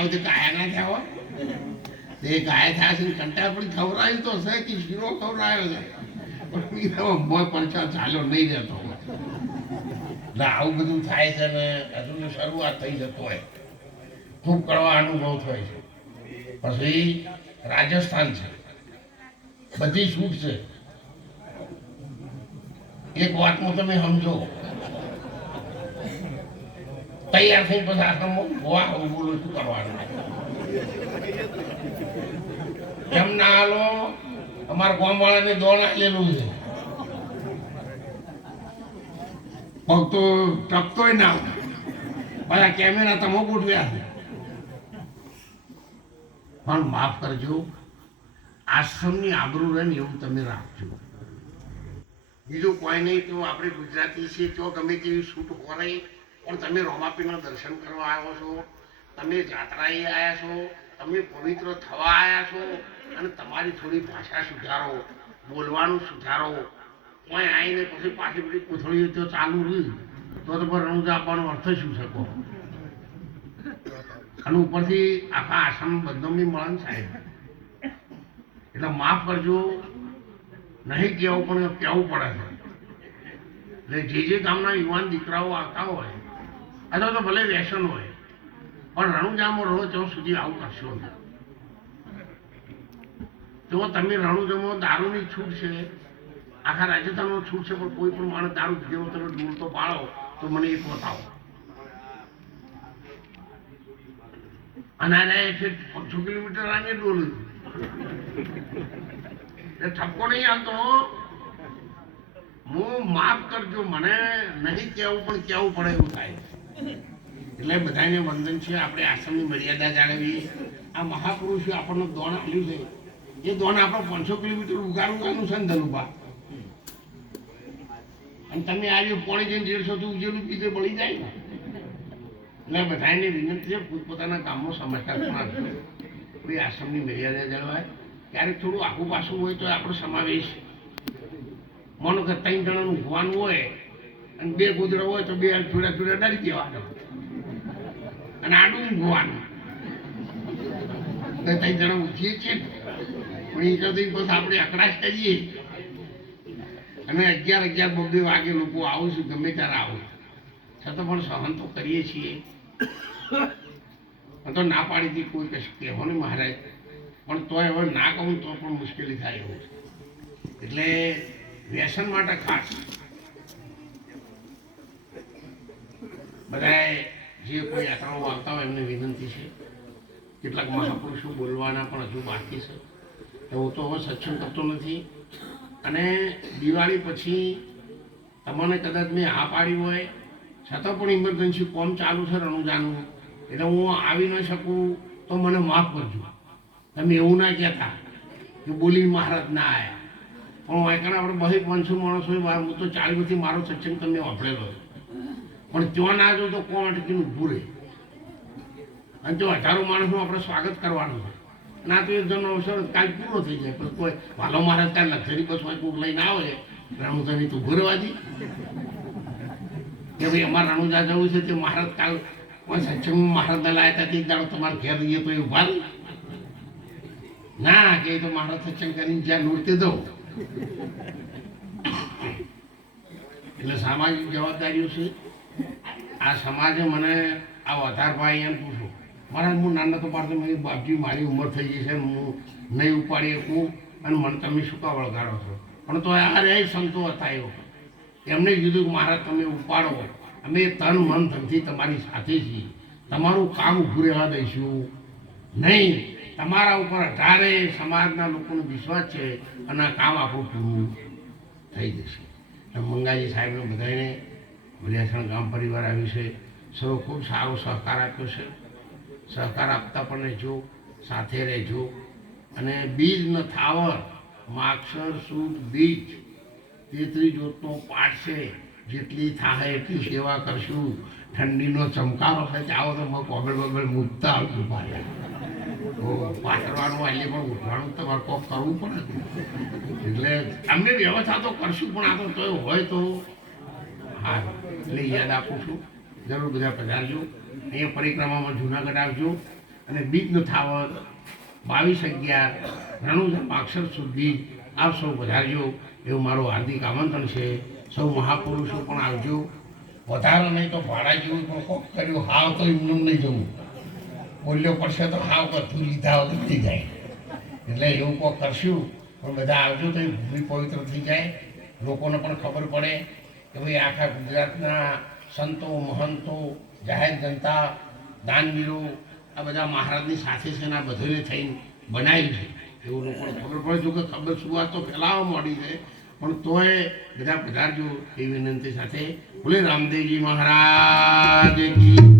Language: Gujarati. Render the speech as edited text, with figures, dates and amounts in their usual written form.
ત્યાં સુધી ગાયા ના થયા હોય તે ગાય થયા છે કંટાળ પડી ખવડાવ્યું તો છે કે શીરો ખવડાવ્યો છે પણ મોય પરચા ચાલ્યો નહીં રહેતો હોય એટલે આવું બધું થાય છે ને હજુ શરૂઆત થઈ જતો હોય ખૂબ કડવા અનુભવ થાય છે પછી રાજસ્થાન છે બધી છૂટ છે એક વાતમાં તમે સમજો તૈયાર થઈ પછી આશ્રમમાં વાહ બોલો શું કરવાનું કેમ ના હાલો અમારા ગામવાળાને દોણ આલેલું છે પગ તો ટપતોય ના બધા કેમેરા તમે ગોઠવ્યા છે પણ માફ કરજો આશ્રમની આબરૂ રહે ને એવું તમે રાખજો બીજું કોઈ નહીં તો આપણે ગુજરાતી છીએ તો ગમે તેવી છૂટ હોય પણ તમે રોમાપીના દર્શન કરવા આવ્યો છો તમે જાત્રાએ આવ્યા છો તમે પવિત્ર થવા આવ્યા છો અને તમારી થોડી ભાષા સુધારો બોલવાનું સુધારો કોઈ આવીને પછી પાછી બધી કોથળીઓ તો ચાલુ રહ્યું તો તમારે રણુજા આપવાનો અર્થ શું શકો અને ઉપરથી આખા આશ્રમ બદનામી મળે સાહેબ એટલે માફ કરજો નહીં કહેવું પણ કહેવું પડે છે એટલે જે ગામના યુવાન દીકરાઓ આવતા હોય અથવા તો ભલે વ્યસન હોય પણ રણુજામાં રહો ત્યાં સુધી આવું કરશો નહીં જો તમે રણુજામાં દારૂની છૂટ છે આખા રાજસ્થાનમાં છૂટ છે પણ કોઈ પણ માણસ દારૂ પીધેલો તમે ડૂલતો પાડો તો મને એ બતાવો અને આને 500 કિલોમીટર આને ડોલું ઠપકો નહીં આવતો હું માફ કરજો મને નહીં કહેવું પણ કહેવું પડે એવું થાય એટલે બધાને વંદન છે આપણે આશ્રમની મર્યાદા જાળવી આ મહાપુરુષો આપણને દોણ આપ્યું છે એ દોણ આપણે 500 કિલોમીટર ઉગાડવાનું છે ને ધનુભા અને તમે આજે પોણી જઈને 150 થી ઉજેલું પીધે બળી જાય ને એટલે બધાને વિનંતી છે પોતપોતાના કામમાં સમજતા પણ આપજો કોઈ આશ્રમની મર્યાદા જળવાય ક્યારેક થોડું આખું પાછું હોય તો આપણો સમાવેશ માનો કે 3 જણાનું ભવાનું હોય અને 2 ગોદડા હોય તો 2 જોડા જોડા ડાળી દેવાનો અને આડું ભવાનું 3 જણા ઉઠીએ છીએ પણ એ કદી પછી આપણે અકળાશ કરીએ અને 11-12 વાગે લોકો આવું છું ગમે ત્યારે આવું છતાં પણ સહન તો કરીએ છીએ તો ના પાડી હતી કોઈ કશું કહેવો ને મહારાજ પણ તોય હવે ના કહું તો પણ મુશ્કેલી થાય એવું છે એટલે વ્યસન માટે ખાસ બધાએ જે કોઈ યાત્રાઓ આવતા હોય એમને વિનંતી છે કેટલાક મહાપુરુષો બોલવાના પણ હજુ બાકી છે હું તો હવે સત્સંગ કરતો નથી અને દિવાળી પછી તમને કદાચ મેં હા પાડી હોય છતાં પણ ઇમરજન્સી કોમ ચાલુ છે રણુજાનું એટલે હું આવી ન શકું તો મને માફ કરજો તમે એવું ના કહેતા કે બોલી મહારાજ ના આવ્યા પણ વાંકણ આપણે 200-500 માણસ હોય હું તો 40 મારો સત્સંગ તમે વાપરેલો પણ ત્યાં ના જો તો કોણ અટકીને ઊભું રહે અને જો 1000 માણસનું આપણે સ્વાગત કરવાનું છે અને આ તો એક જણનો અવસર કાલ પૂરો થઈ જાય પણ કોઈ વાલો મહારાજ કાલ લક્ઝરી બસ હોય કોઈક લઈને આવે રણુજાની તો ઊભું રહેવાથી કે ભાઈ અમારે રણુજા જવું છે તે મહારાજ કાલ કોઈ સત્સંગમાં મહારાજને લાવ્યા હતા તે દાડો તમારે ઘેર રહીએ તો એ ઉભા ના કે તો મહારાજ સત્સંગ કરીને જ્યાં નૃત્ય દઉં એટલે સામાજિક જવાબદારીઓ છે આ સમાજે મને આ વધારભાઈ એમ પૂછું મારા હું નાના તો પાડતો મારી બાપજી મારી ઉંમર થઈ ગઈ છે હું નહીં ઉપાડી શકું અને મને તમે શું કા વળગાડો છો પણ તો આ રે સંતો હતા એવો એમને કીધું કે મહારાજ તમે ઉપાડો અમે તન મન ધનથી તમારી સાથે છીએ તમારું કામ ઊભું રહેવા દઈશું નહીં તમારા ઉપર 18 સમાજના લોકોનો વિશ્વાસ છે અને આ કામ આપણું પૂરું થઈ જશે મંગાજી સાહેબને બધાને ભલિયાસણ ગામ પરિવાર આવ્યું છે સૌ ખૂબ સારો સહકાર આપ્યો છે સહકાર આપતા પણ રહેજો સાથે રહેજો અને બીજ ન થાવર માક્ષર સુદ બીજ 33 જોતનો પાઠ છે જેટલી થાય એટલી સેવા કરશું ઠંડીનો ચમકારો થાય આવો તો કોબલ બબલ મૂકતા આવશું પાછા પાથરવાનું એટલે પણ ઉઠવાનું તમારે કોક કરવું પડે એટલે અમને વ્યવસ્થા તો કરશું પણ આ તો હોય તો હા એટલે યાદ આપું છું જરૂર બધા પધારજો અહીંયા પરિક્રમામાં જુનાગઢ આવજો અને બીજનો થાવત 22/11 રણુજા માક્ષર સુધી આપ સૌ વધારજો એવું મારું હાર્દિક આમંત્રણ છે. સૌ મહાપુરુષો પણ આવજો. વધારો નહીં તો ભાડા જેવું પણ કોક કર્યું હાવ તો એમનું નહીં જવું, બોલ્યો પડશે તો હાવ બધું લીધા વગર થઈ જાય. એટલે એવું કોક કરશું પણ બધા આવજો તો એ ભૂમિ પવિત્ર થઈ જાય, લોકોને પણ ખબર પડે કે ભાઈ આખા ગુજરાતના સંતો મહંતો જાહેર જનતા દાનવીરો આ બધા મહારાજની સાથે છે ને આ બધાને થઈને બનાવ્યું છે એવું લોકોને ખબર પડે. જો કે ખબર શુરુઆત તો ફેલાવવા માંડી છે પણ તોય બધા પધારજો એ વિનંતી સાથે. બોલે રામદેવજી મહારાજ કી